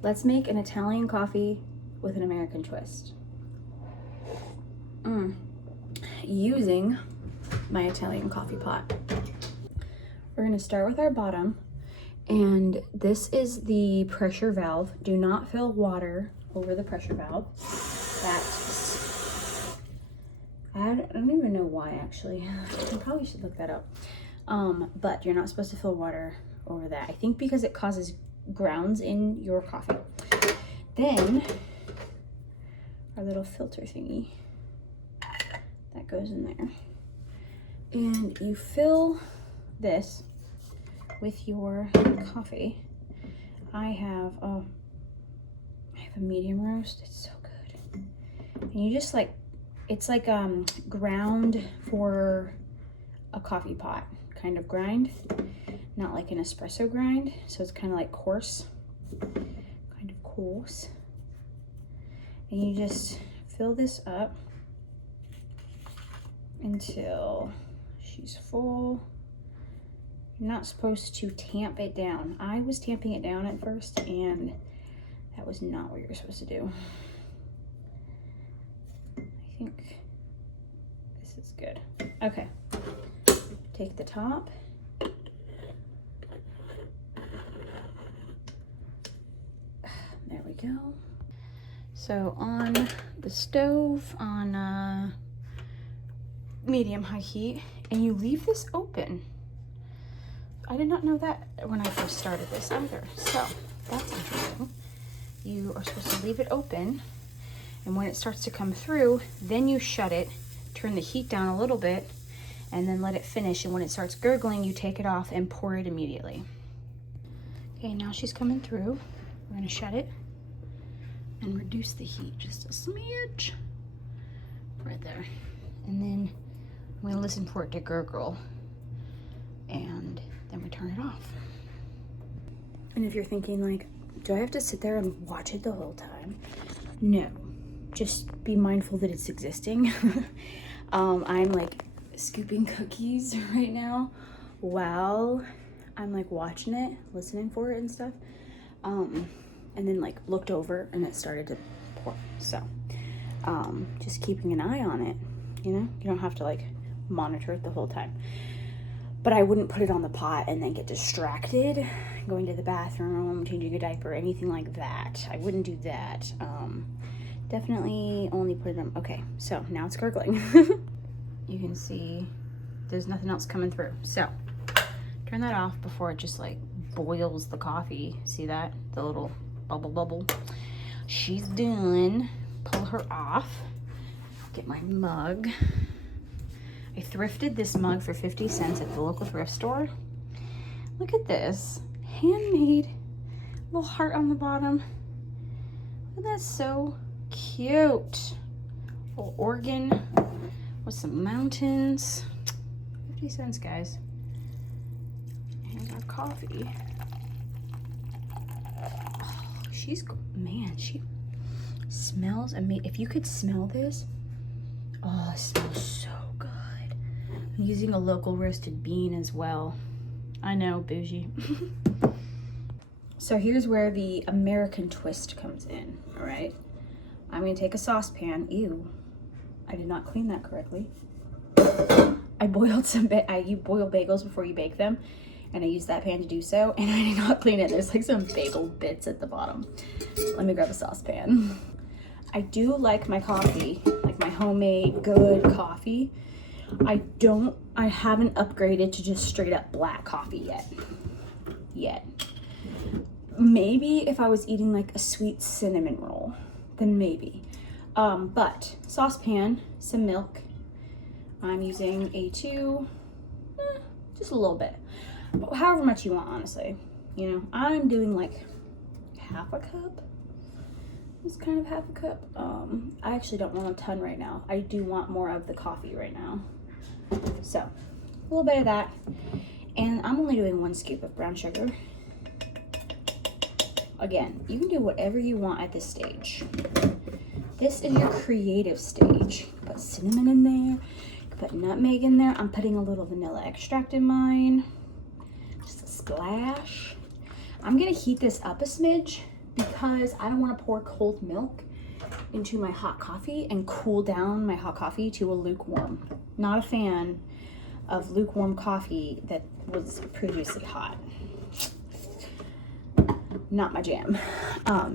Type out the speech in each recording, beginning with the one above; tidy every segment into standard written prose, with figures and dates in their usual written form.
Let's make an Italian coffee with an American twist. Using my Italian coffee pot. We're gonna start with our bottom, and this is the pressure valve. Do not fill water over the pressure valve. I don't even know why, actually. I probably should look that up. But you're not supposed to fill water over that. I think because it causes grounds in your coffee. Then our little filter thingy that goes in there, and you fill this with your coffee. I have a medium roast. It's so good. And you just like, it's like ground for a coffee pot kind of grind, not like an espresso grind. So it's kind of like coarse, kind of coarse. And you just fill this up until she's full. You're not supposed to tamp it down. I was tamping it down at first, and that was not what you're supposed to do. I think this is good. Okay, take the top. There we go. So on the stove on medium-high heat, and you leave this open. I did not know that when I first started this either, so that's interesting. You are supposed to leave it open, and when it starts to come through, then you shut it, turn the heat down a little bit, and then let it finish, and when it starts gurgling, you take it off and pour it immediately. Okay, now she's coming through. We're gonna shut it and reduce the heat just a smidge right there, and then I'm gonna listen for it to gurgle, and then we turn it off. And if you're thinking like, do I have to sit there and watch it the whole time? No, just be mindful that it's existing. I'm like scooping cookies right now while I'm like watching it, listening for it and stuff. And then like looked over and it started to pour. So just keeping an eye on it, you know, you don't have to like monitor it the whole time. But I wouldn't put it on the pot and then get distracted going to the bathroom, changing a diaper, anything like that. I wouldn't do that. Definitely only put it on. Okay, so now it's gurgling. You can see there's nothing else coming through. So turn that off before it just like boils the coffee. See that? The little bubble. She's done. Pull her off. Get my mug. I thrifted this mug for 50 cents at the local thrift store. Look at this. Handmade. Little heart on the bottom. Isn't that so cute? Little organ with some mountains. 50 cents, guys. And our coffee. Oh, man, she smells amazing. If you could smell this, oh, it smells so good. I'm using a local roasted bean as well. I know, bougie. So here's where the American twist comes in, all right? I'm gonna take a saucepan. Ew, I did not clean that correctly. I boiled you boil bagels before you bake them, and I used that pan to do so, and I did not clean it. There's like some bagel bits at the bottom. Let me grab a saucepan. I do like my coffee, like my homemade good coffee. I haven't upgraded to just straight up black coffee yet. Maybe if I was eating like a sweet cinnamon roll, then maybe. But saucepan, some milk. I'm using A2, just a little bit, but however much you want, honestly. You know, I'm doing like half a cup. It's kind of half a cup. I actually don't want a ton right now. I do want more of the coffee right now. So, a little bit of that. And I'm only doing 1 scoop of brown sugar. Again, you can do whatever you want at this stage. This is your creative stage. You can put cinnamon in there. You can put nutmeg in there. I'm putting a little vanilla extract in mine. Just a splash. I'm gonna heat this up a smidge because I don't want to pour cold milk into my hot coffee and cool down my hot coffee to a lukewarm. Not a fan of lukewarm coffee that was previously hot. Not my jam.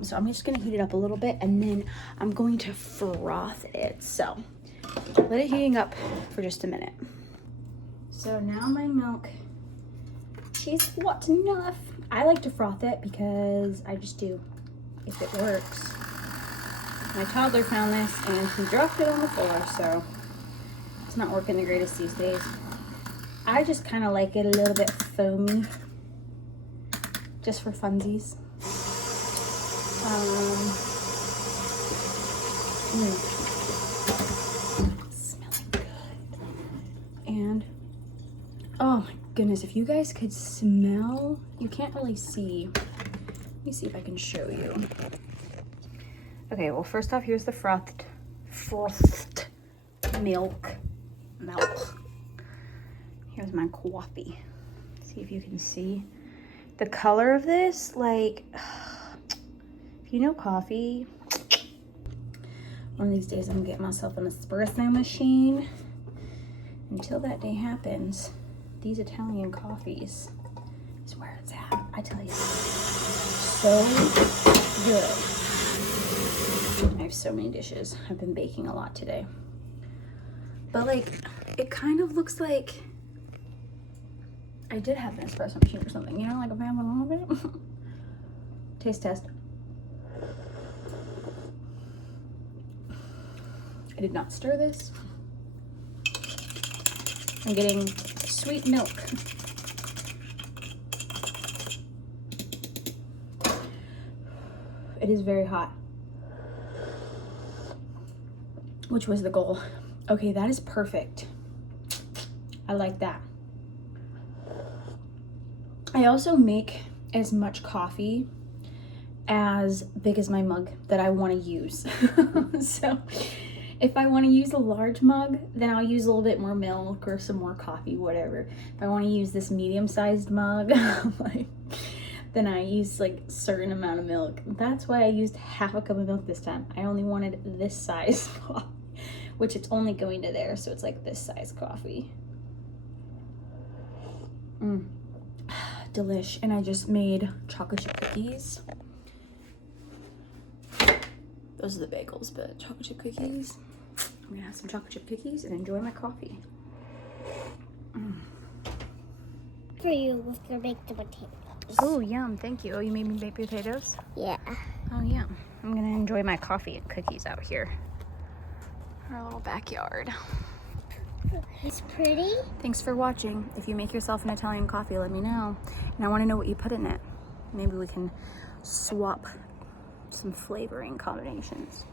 So I'm just gonna heat it up a little bit and then I'm going to froth it. So let it heating up for just a minute. So now my milk, she's hot enough. I like to froth it because I just do, if it works. My toddler found this and he dropped it on the floor, so it's not working the greatest these days. I just kind of like it a little bit foamy, just for funsies. Smelling good. And oh my goodness, if you guys could smell, you can't really see. Let me see if I can show you. Okay, well, first off, here's the frothed milk. Here's my coffee. See if you can see the color of this. Like, if you know coffee, one of these days I'm gonna get myself an espresso machine. Until that day happens, these Italian coffees is where it's at. I tell you, so good. I have so many dishes. I've been baking a lot today. But like, it kind of looks like I did have an espresso machine or something, you know, like a family a little bit. Taste test. I did not stir this. I'm getting sweet milk. It is very hot, which was the goal. Okay, that is perfect. I like that. I also make as much coffee as big as my mug that I want to use. So if I want to use a large mug, then I'll use a little bit more milk or some more coffee, whatever. If I want to use this medium-sized mug, then I use like a certain amount of milk. That's why I used half a cup of milk this time. I only wanted this size coffee, which it's only going to there, so it's like this size coffee. Delish. And I just made chocolate chip cookies. Those are the bagels, but chocolate chip cookies. I'm gonna have some chocolate chip cookies and enjoy my coffee. For you with your baked potatoes. Oh, yum. Thank you. Oh, you made me baked potatoes? Yeah. Oh, yum. I'm gonna enjoy my coffee and cookies out here. Our little backyard. It's pretty. Thanks for watching. If you make yourself an Italian coffee, let me know. And I want to know what you put in it. Maybe we can swap some flavoring combinations.